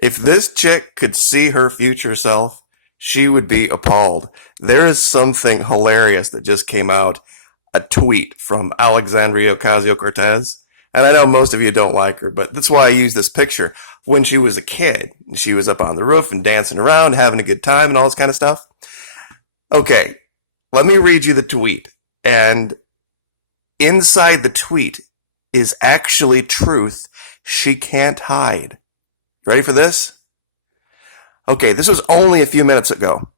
If this chick could see her future self, she would be appalled. There is something hilarious that just came out, a tweet from Alexandria Ocasio-Cortez. And I know most of you don't like her, but that's why I use this picture. When she was a kid, she was up on the roof and dancing around, having a good time and all this kind of stuff. Okay, let me read you the tweet. And inside the tweet is actually truth she can't hide. Ready for this? Okay, this was only a few minutes ago.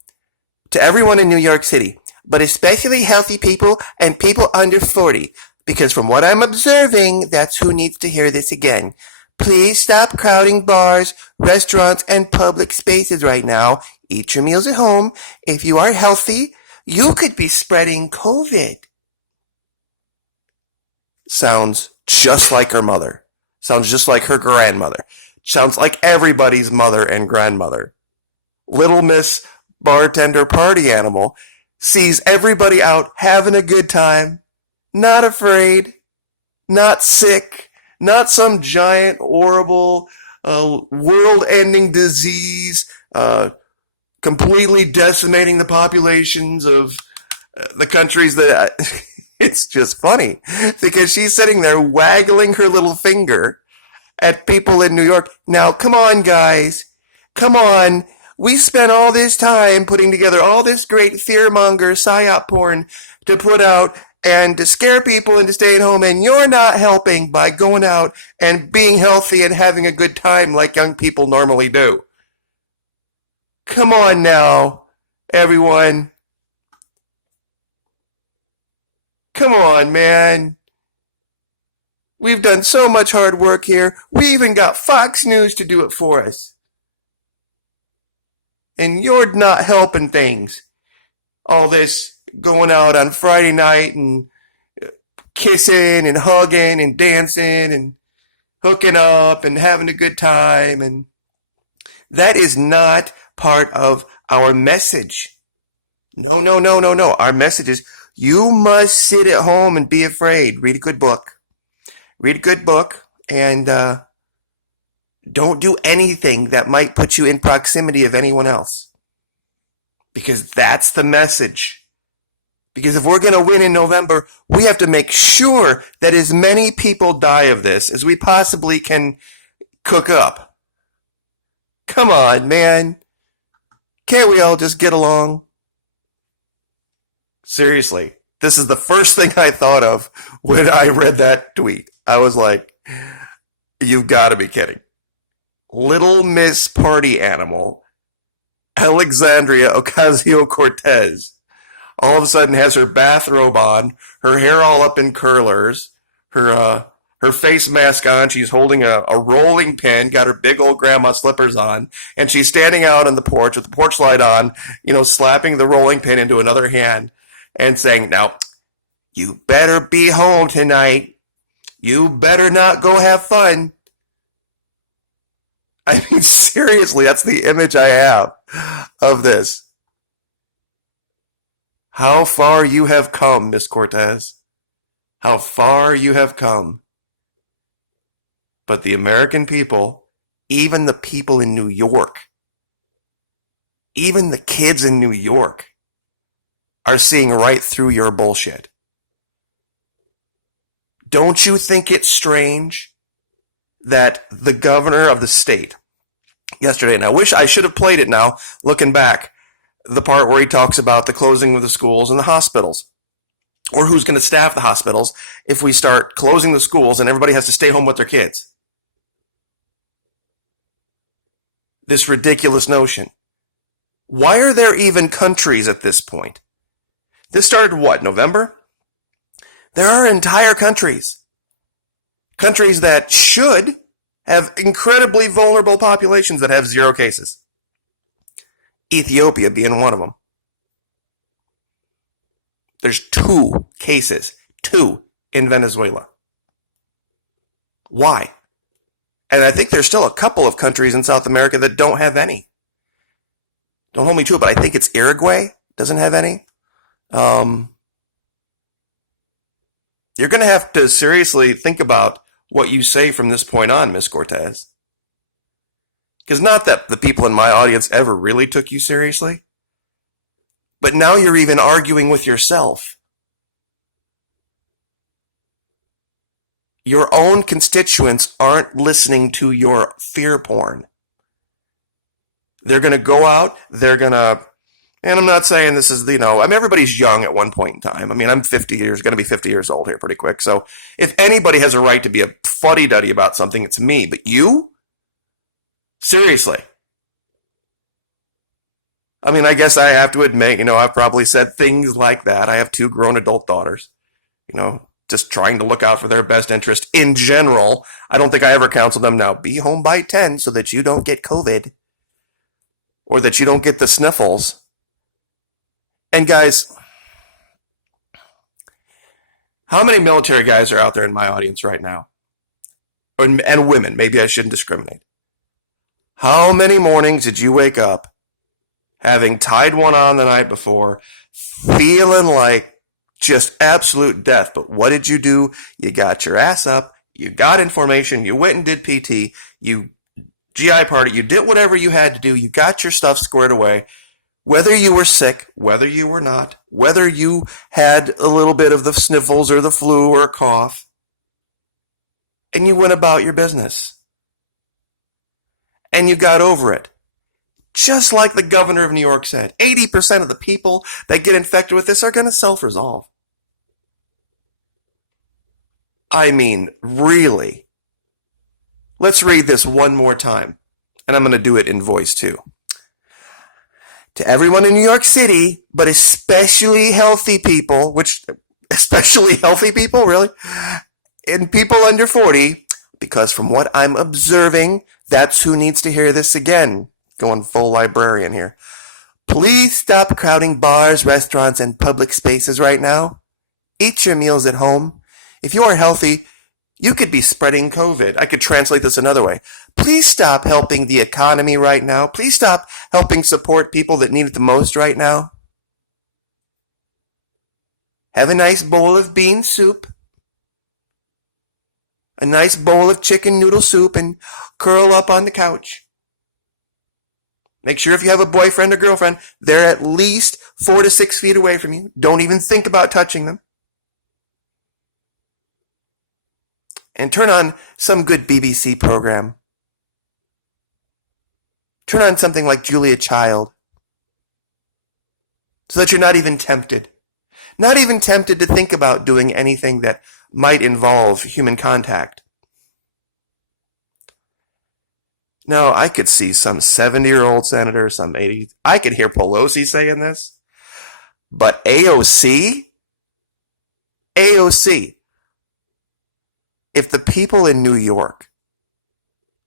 To everyone in New York City, but especially healthy people and people under 40, because from what I'm observing, that's who needs to hear this again. Please stop crowding bars, restaurants, and public spaces right now. Eat your meals at home. If you are healthy, you could be spreading COVID. Sounds just like her mother. Sounds just like her grandmother. Sounds like everybody's mother and grandmother. Little Miss Bartender Party Animal sees everybody out having a good time, not afraid, not sick, not some giant, horrible, world-ending disease, completely decimating the populations of the countries that... It's just funny because she's sitting there waggling her little finger at people in New York. Now, come on, guys. Come on. We spent all this time putting together all this great fearmonger psyop porn to put out and to scare people into staying home, and you're not helping by going out and being healthy and having a good time like young people normally do. Come on now, everyone. Come on, man. We've done so much hard work here. We even got Fox News to do it for us. And you're not helping things. All this going out on Friday night and kissing and hugging and dancing and hooking up and having a good time. And that is not part of our message. No. Our message is you must sit at home and be afraid. Read a good book. Read a good book and don't do anything that might put you in proximity of anyone else. Because that's the message. Because if we're going to win in November, we have to make sure that as many people die of this as we possibly can cook up. Come on, man. Can't we all just get along? Seriously, this is the first thing I thought of when I read that tweet. I was like, you've got to be kidding. Little Miss Party Animal, Alexandria Ocasio-Cortez, all of a sudden has her bathrobe on, her hair all up in curlers, her face mask on, she's holding a rolling pin, got her big old grandma slippers on, and she's standing out on the porch with the porch light on, slapping the rolling pin into another hand and saying, now, you better be home tonight. You better not go have fun. I mean, seriously, that's the image I have of this. How far you have come, Miss Cortez. How far you have come. But the American people, even the people in New York, even the kids in New York, are seeing right through your bullshit. Don't you think it's strange that the governor of the state yesterday, and I wish I should have played it now, looking back, the part where he talks about the closing of the schools and the hospitals, or who's going to staff the hospitals if we start closing the schools and everybody has to stay home with their kids. This ridiculous notion. Why are there even countries at this point? This started what, November? There are entire countries that should have incredibly vulnerable populations that have 0 cases. Ethiopia being one of them. There's 2 cases, 2 in Venezuela. Why? And I think there's still a couple of countries in South America that don't have any. Don't hold me to it, but I think it's Uruguay doesn't have any. You're going to have to seriously think about what you say from this point on, Miss Cortez. Because not that the people in my audience ever really took you seriously, but now you're even arguing with yourself. Your own constituents aren't listening to your fear porn. They're going to go out, they're going to, and I'm not saying this is, everybody's young at one point in time. I mean, I'm 50 years, going to be 50 years old here pretty quick. So if anybody has a right to be a fuddy-duddy about something, it's me. But you? Seriously. I mean, I guess I have to admit, I've probably said things like that. I have 2 grown adult daughters, just trying to look out for their best interest in general. I don't think I ever counseled them, now be home by 10 so that you don't get COVID or that you don't get the sniffles. And guys, how many military guys are out there in my audience right now? And women, maybe I shouldn't discriminate. How many mornings did you wake up having tied one on the night before, feeling like just absolute death? But what did you do? You got your ass up, you got information, you went and did PT, you GI party, you did whatever you had to do, you got your stuff squared away. Whether you were sick, whether you were not, whether you had a little bit of the sniffles or the flu or a cough, and you went about your business. And you got over it. Just like the governor of New York said, 80% of the people that get infected with this are going to self-resolve. I mean, really. Let's read this one more time. And I'm going to do it in voice too. To everyone in New York City, but especially healthy people, really? And people under 40, because from what I'm observing, that's who needs to hear this again. Going full librarian here. Please stop crowding bars, restaurants, and public spaces right now. Eat your meals at home. If you are healthy, you could be spreading COVID. I could translate this another way. Please stop helping the economy right now. Please stop helping support people that need it the most right now. Have a nice bowl of bean soup, a nice bowl of chicken noodle soup, and curl up on the couch. Make sure if you have a boyfriend or girlfriend, they're at least 4 to 6 feet away from you. Don't even think about touching them. And turn on some good BBC program. Turn on something like Julia Child. So that you're not even tempted. Not even tempted to think about doing anything that might involve human contact. No, I could see some 70-year-old senator, some 80. I could hear Pelosi saying this. But AOC? AOC. If the people in New York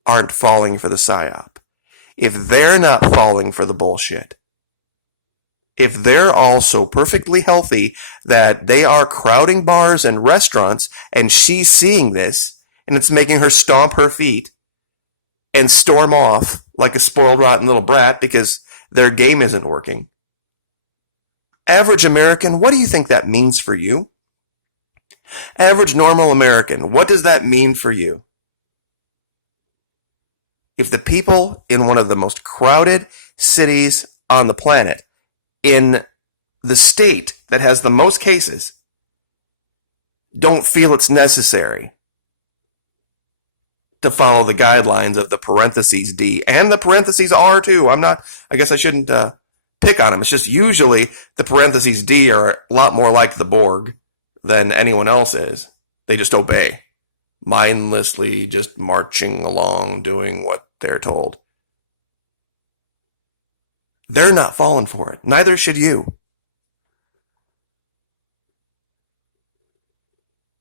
aren't falling for the psyop, if they're not falling for the bullshit, if they're also perfectly healthy that they are crowding bars and restaurants and she's seeing this and it's making her stomp her feet and storm off like a spoiled rotten little brat because their game isn't working. Average American, what do you think that means for you? Average normal American, what does that mean for you? If the people in one of the most crowded cities on the planet, in the state that has the most cases, don't feel it's necessary to follow the guidelines of the parentheses D and the parentheses R too. I guess I shouldn't pick on them. It's just usually the parentheses D are a lot more like the Borg than anyone else is. They just obey, mindlessly just marching along, doing what they're told. They're not falling for it. Neither should you.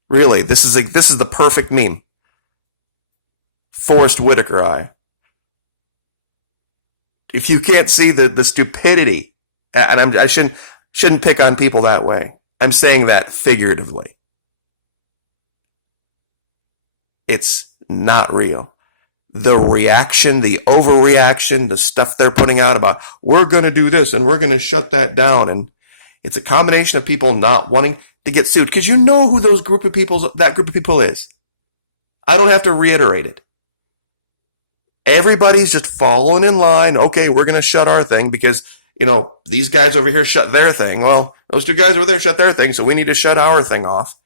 Really, this is the perfect meme. Forrest Whitaker eye. If you can't see the stupidity, and I shouldn't pick on people that way. I'm saying that figuratively. It's not real. The reaction, the overreaction, the stuff they're putting out about, we're going to do this and we're going to shut that down. And it's a combination of people not wanting to get sued. Because you know who that group of people is. I don't have to reiterate it. everybody's just following in line. Okay, we're going to shut our thing because, these guys over here shut their thing. Well, those two guys over there shut their thing, so we need to shut our thing off.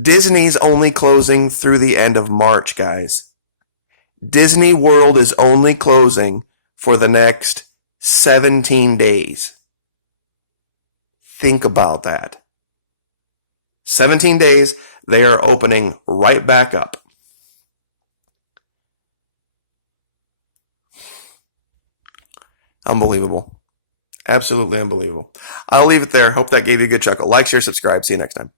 Disney's only closing through the end of March, guys. Disney World is only closing for the next 17 days. Think about that. 17 days, they are opening right back up. Unbelievable. Absolutely unbelievable. I'll leave it there. Hope that gave you a good chuckle. Like, share, subscribe. See you next time.